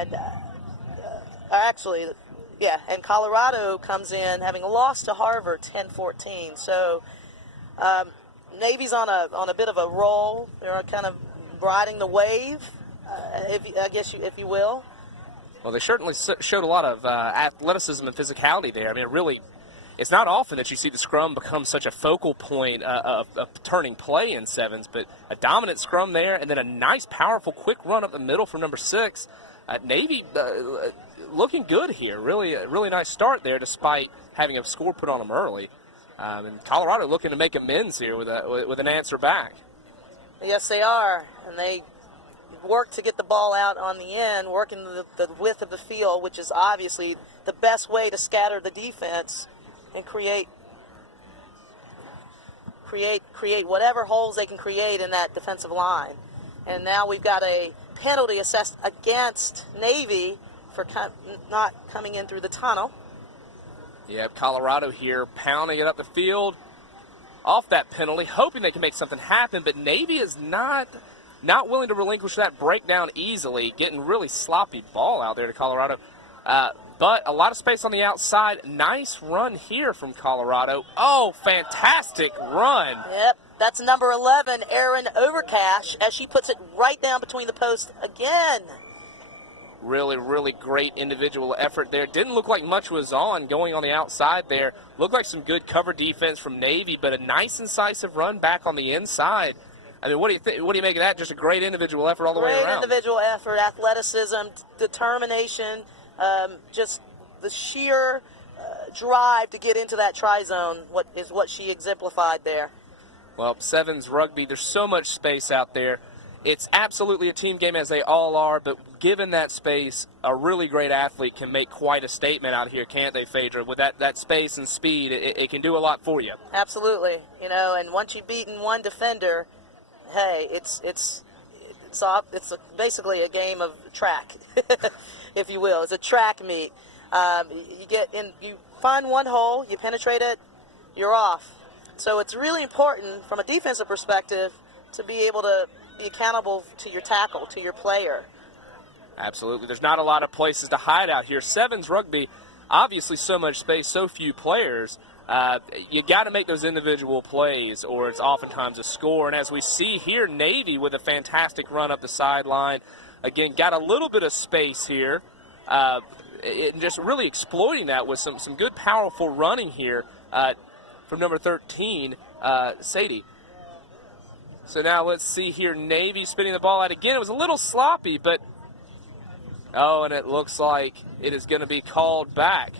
And and Colorado comes in having lost to Harvard 10-14. So Navy's on a bit of a roll. They're kind of riding the wave, if you will. Well, they certainly showed a lot of athleticism and physicality there. I mean, it's not often that you see the scrum become such a focal point of turning play in sevens, but a dominant scrum there, and then a nice, powerful, quick run up the middle from number 6. Navy looking good here. Really nice start there, despite having a score put on them early. And Colorado looking to make amends here with an answer back. Yes, they are, and they work to get the ball out on the end, working the width of the field, which is obviously the best way to scatter the defense and create whatever holes they can create in that defensive line. And now we've got a penalty assessed against Navy for not coming in through the tunnel. Yeah, Colorado here pounding it up the field off that penalty, hoping they can make something happen, but Navy is not willing to relinquish that breakdown easily, getting really sloppy ball out there to Colorado. But a lot of space on the outside. Nice run here from Colorado. Oh, fantastic run. Yep, that's number 11, Erin Overcash, as she puts it right down between the posts again. Really great individual effort there. Didn't look like much was going on the outside there. Looked like some good cover defense from Navy, but a nice incisive run back on the inside. I mean, what do you think? What do you make of that? Just a great individual effort all the way around. Great individual effort, athleticism, determination, just the sheer drive to get into that try zone. What she exemplified there. Well, sevens rugby, there's so much space out there. It's absolutely a team game, as they all are, but given that space, a really great athlete can make quite a statement out here, can't they, Phaedra? With that space and speed, it can do a lot for you. Absolutely, and once you've beaten one defender, hey, it's basically a game of track, if you will. It's a track meet. You find one hole, you penetrate it, you're off. So it's really important from a defensive perspective to be able to be accountable to your tackle, to your player. Absolutely. There's not a lot of places to hide out here. Sevens rugby, obviously so much space, so few players. You got to make those individual plays, or it's oftentimes a score. And as we see here, Navy with a fantastic run up the sideline. Again, got a little bit of space here. Just really exploiting that with some good, powerful running here from number 13, Sadie. So now let's see here, Navy spinning the ball out again. It was a little sloppy, but and it looks like it is going to be called back.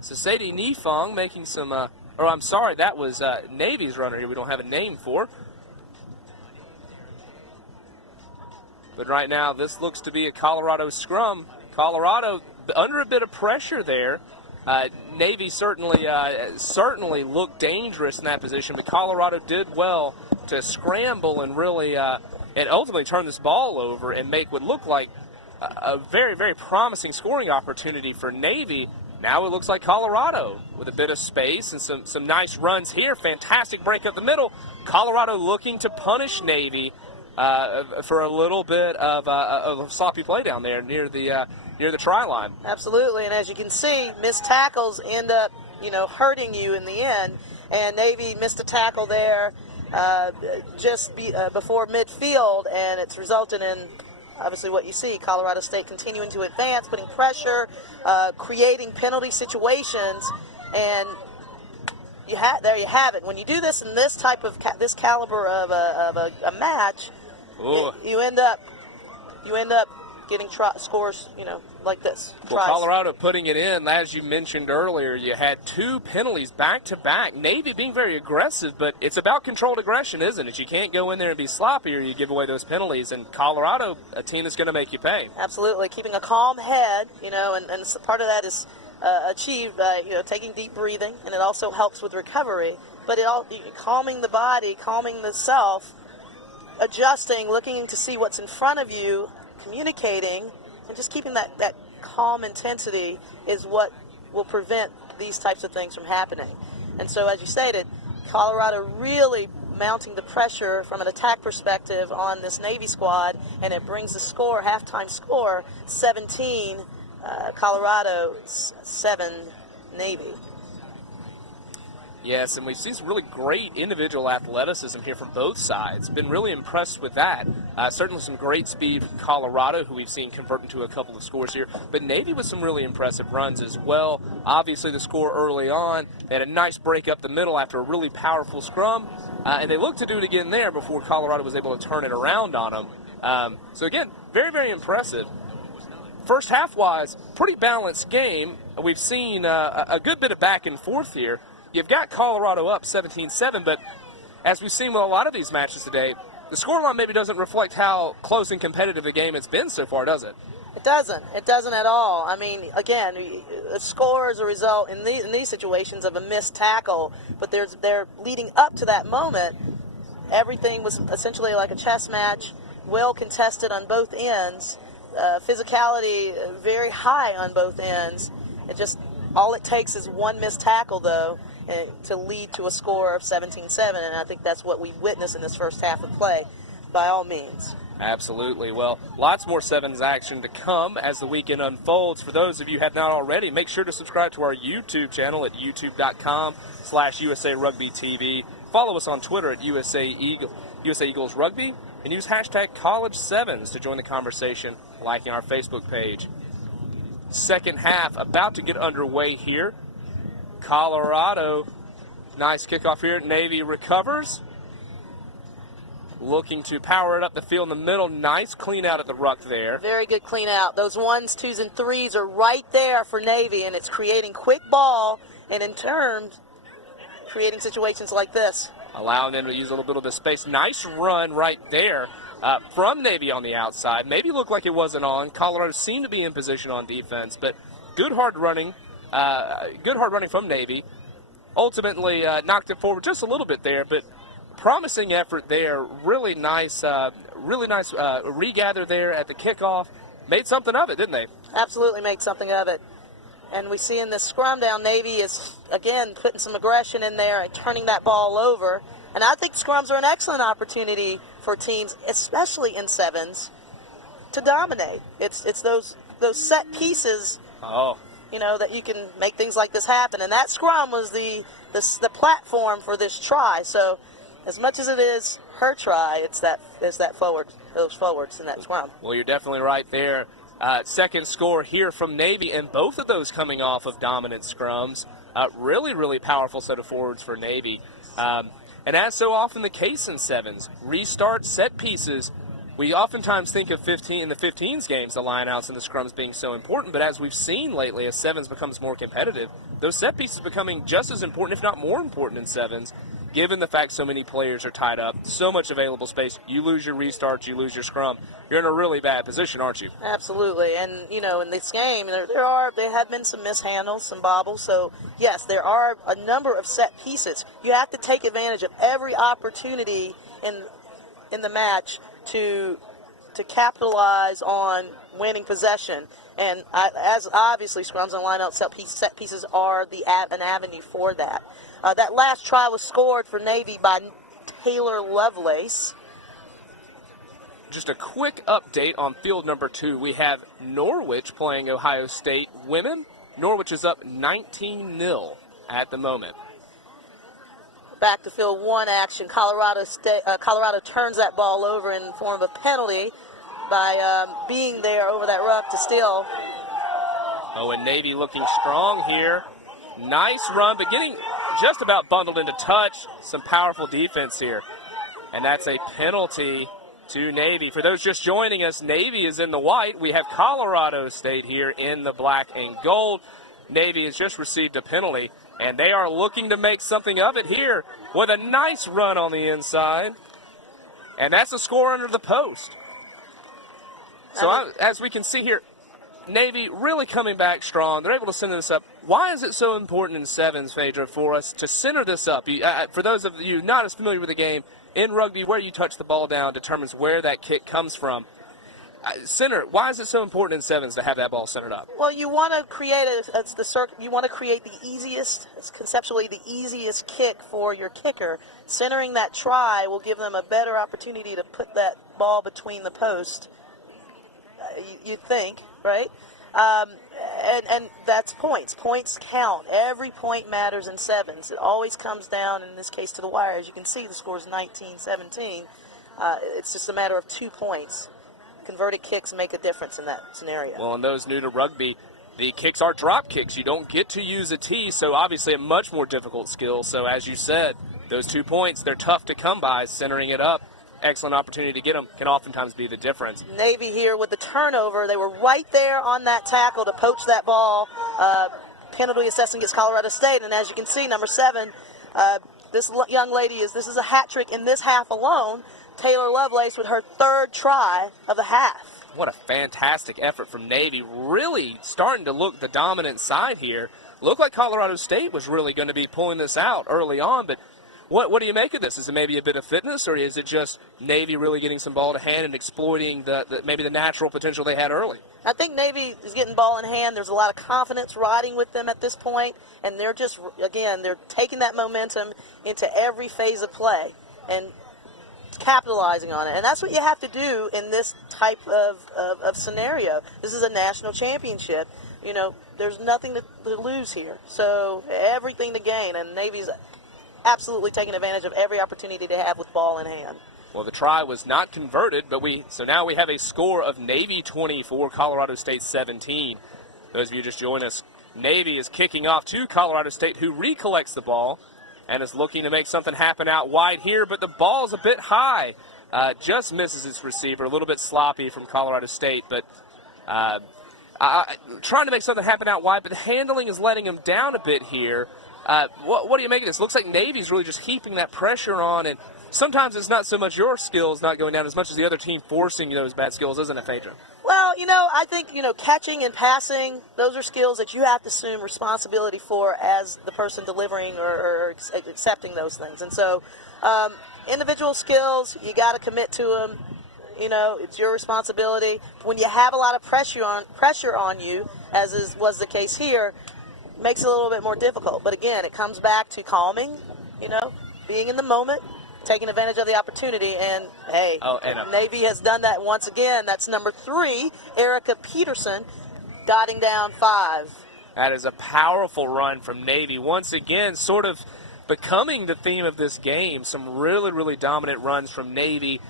So Sadie Nifong making some, that was Navy's runner here we don't have a name for. But right now this looks to be a Colorado scrum. Colorado under a bit of pressure there. Navy certainly looked dangerous in that position, but Colorado did well to scramble and really and ultimately turn this ball over and make what looked like a very, very promising scoring opportunity for Navy. Now it looks like Colorado with a bit of space and some nice runs here. Fantastic break up the middle. Colorado looking to punish Navy for a little bit of a sloppy play down there near the try line. Absolutely, and as you can see, missed tackles end up, hurting you in the end. And Navy missed a tackle there before midfield, and it's resulted in obviously what you see, Colorado State continuing to advance, putting pressure, creating penalty situations, and there you have it. When you do this in this type of this caliber of a match, you end up getting scores, like this. Well, Colorado putting it in, as you mentioned earlier, you had 2 penalties back-to-back. Navy being very aggressive, but it's about controlled aggression, isn't it? You can't go in there and be sloppy or you give away those penalties. And Colorado, a team that's going to make you pay. Absolutely. Keeping a calm head, and part of that is achieved by, taking deep breathing, and it also helps with recovery. But calming the body, calming the self, adjusting, looking to see what's in front of you, communicating, and just keeping that calm intensity is what will prevent these types of things from happening. And so, as you stated, Colorado really mounting the pressure from an attack perspective on this Navy squad, and it brings the score, halftime score, 17 Colorado, 7 Navy. Yes, and we've seen some really great individual athleticism here from both sides. Been really impressed with that. Certainly some great speed from Colorado, who we've seen convert into a couple of scores here. But Navy with some really impressive runs as well. Obviously the score early on. They had a nice break up the middle after a really powerful scrum. And they looked to do it again there before Colorado was able to turn it around on them. So again, very, very impressive. First half-wise, pretty balanced game. We've seen a good bit of back and forth here. You've got Colorado up 17-7, but as we've seen with a lot of these matches today, the scoreline maybe doesn't reflect how close and competitive a game it's been so far, does it? It doesn't. It doesn't at all. I mean, again, the score is a result in these situations of a missed tackle, but they're leading up to that moment. Everything was essentially like a chess match, well contested on both ends, physicality very high on both ends. All it takes is one missed tackle, though, to lead to a score of 17-7, and I think that's what we witnessed in this first half of play, by all means. Absolutely. Well, lots more sevens action to come as the weekend unfolds. For those of you who have not already, make sure to subscribe to our YouTube channel at youtube.com/USA Rugby TV. Follow us on Twitter at USA Eagles Rugby, and use hashtag College7s to join the conversation, liking our Facebook page. Second half about to get underway here. Colorado, nice kickoff here. Navy recovers. Looking to power it up the field in the middle. Nice clean out at the ruck there. Very good clean out. Those 1s, 2s, and 3s are right there for Navy, and it's creating quick ball, and in turn, creating situations like this. Allowing them to use a little bit of the space. Nice run right there from Navy on the outside. Maybe looked like it wasn't on. Colorado seemed to be in position on defense, but good hard running from Navy. Ultimately knocked it forward just a little bit there, but promising effort there. Really nice regather there at the kickoff. Made something of it, didn't they? Absolutely made something of it. And we see in this scrum down, Navy is, again, putting some aggression in there and turning that ball over. And I think scrums are an excellent opportunity for teams, especially in sevens, to dominate. It's those set pieces, that you can make things like this happen. And that scrum was the platform for this try. So as much as it is her try, it's those forwards in that scrum. Well, you're definitely right there. Second score here from Navy, and both of those coming off of dominant scrums. Really, really powerful set of forwards for Navy. And as so often the case in sevens, restart set pieces. We oftentimes think of the 15s games, the lineouts and the scrums being so important, but as we've seen lately, as sevens becomes more competitive, those set pieces becoming just as important, if not more important in sevens, given the fact so many players are tied up, so much available space. You lose your restarts, you lose your scrum. You're in a really bad position, aren't you? Absolutely. And, in this game, there have been some mishandles, some bobbles. So, yes, there are a number of set pieces. You have to take advantage of every opportunity in the match to capitalize on winning possession. And as obviously scrums and lineout set pieces are an avenue for that. That last try was scored for Navy by Taylor Lovelace. Just a quick update on field number 2. We have Norwich playing Ohio State women. Norwich is up 19-0 at the moment. Back to field 1 action. Colorado turns that ball over in the form of a penalty by being there over that ruck to steal. Oh, and Navy looking strong here. Nice run, but getting just about bundled into touch. Some powerful defense here. And that's a penalty to Navy. For those just joining us, Navy is in the white. We have Colorado State here in the black and gold. Navy has just received a penalty, and they are looking to make something of it here with a nice run on the inside. And that's a score under the post. So as we can see here, Navy really coming back strong. They're able to center this up. Why is it so important in sevens, Phaedra, for us to center this up? For those of you not as familiar with the game, in rugby, where you touch the ball down determines where that kick comes from. Center, why is it so important in sevens to have that ball centered up? Well, you want to create you want to create the easiest, conceptually the easiest kick for your kicker. Centering that try will give them a better opportunity to put that ball between the post. You think, right? And that's points. Points count. Every point matters in sevens. It always comes down, in this case, to the wire. As you can see, the score is 19-17. It's just a matter of 2 points. Converted kicks make a difference in that scenario. Well, in those new to rugby, the kicks are drop kicks. You don't get to use a tee, so obviously a much more difficult skill. So as you said, those 2 points, they're tough to come by. Centering it up, excellent opportunity to get them, can oftentimes be the difference. Navy here with the turnover. They were right there on that tackle to poach that ball. Penalty assessing against Colorado State. And as you can see, number 7, this young lady this is a hat trick in this half alone. Taylor Lovelace with her 3rd try of the half. What a fantastic effort from Navy. Really starting to look the dominant side here. Looked like Colorado State was really going to be pulling this out early on, but what do you make of this? Is it maybe a bit of fitness, or is it just Navy really getting some ball to hand and exploiting maybe the natural potential they had early? I think Navy is getting ball in hand. There's a lot of confidence riding with them at this point, and they're just, again, they're taking that momentum into every phase of play and capitalizing on it. And that's what you have to do in this type of scenario. This is a national championship. You know, there's nothing to lose here. So everything to gain, and Navy's absolutely taking advantage of every opportunity they have with ball in hand. Well, the try was not converted, but so now we have a score of Navy 24, Colorado State 17. Those of you just joined us, Navy is kicking off to Colorado State, who recollects the ball and is looking to make something happen out wide here, but the ball's a bit high. Just misses its receiver, a little bit sloppy from Colorado State, but trying to make something happen out wide, but the handling is letting him down a bit here. What do you make of this? Looks like Navy's really just heaping that pressure on, and sometimes it's not so much your skills not going down as much as the other team forcing those bad skills, isn't it, Phaedra? Well, I think, catching and passing, those are skills that you have to assume responsibility for as the person delivering or accepting those things. And so individual skills, you got to commit to them. It's your responsibility. When you have a lot of pressure on you, as was the case here, makes it a little bit more difficult. But again, it comes back to calming, being in the moment, taking advantage of the opportunity, and hey, Navy has done that once again. That's number 3, Erica Peterson, dotting down 5. That is a powerful run from Navy. Once again, sort of becoming the theme of this game. Some really, really dominant runs from Navy.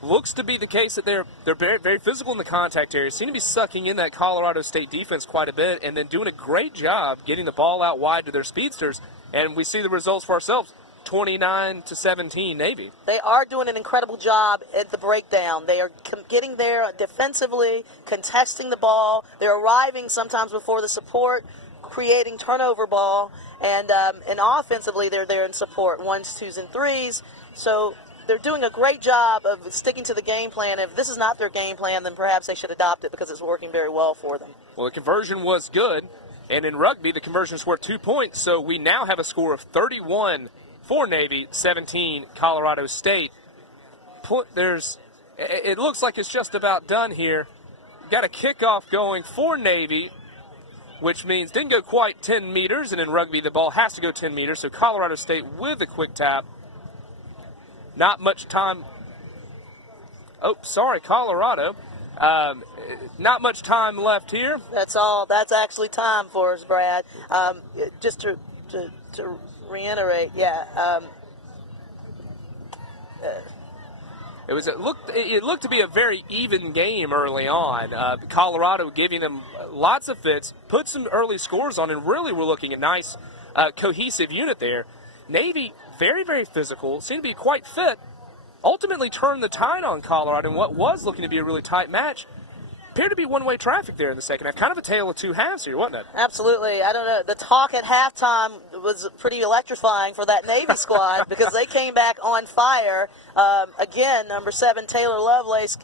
Looks to be the case that they're very, very physical in the contact area. Seem to be sucking in that Colorado State defense quite a bit, and then doing a great job getting the ball out wide to their speedsters. And we see the results for ourselves. 29-17 Navy. They are doing an incredible job at the breakdown. They are getting there defensively, contesting the ball. They're arriving sometimes before the support, creating turnover ball, and offensively they're there in support, 1s, 2s, and 3s. So they're doing a great job of sticking to the game plan. If this is not their game plan, then perhaps they should adopt it because it's working very well for them. Well, the conversion was good, and in rugby the conversion's worth 2 points, so we now have a score of 31 for Navy, 17 Colorado State. It looks like it's just about done here. Got a kickoff going for Navy, which means didn't go quite 10 meters, and in rugby the ball has to go 10 meters, so Colorado State with a quick tap. Not much time. Oh, sorry, Colorado. Not much time left here. That's all. That's actually time for us, Brad. Just to reiterate, It looked to be a very even game early on. Colorado giving them lots of fits, put some early scores on, and really we're looking at nice cohesive unit there. Navy, very, very physical, seemed to be quite fit. Ultimately turned the tide on Colorado in what was looking to be a really tight match. Appeared to be one-way traffic there in the second half. Kind of a tale of two halves here, wasn't it? Absolutely. I don't know. The talk at halftime was pretty electrifying for that Navy squad because they came back on fire. Again, number 7, Taylor Lovelace,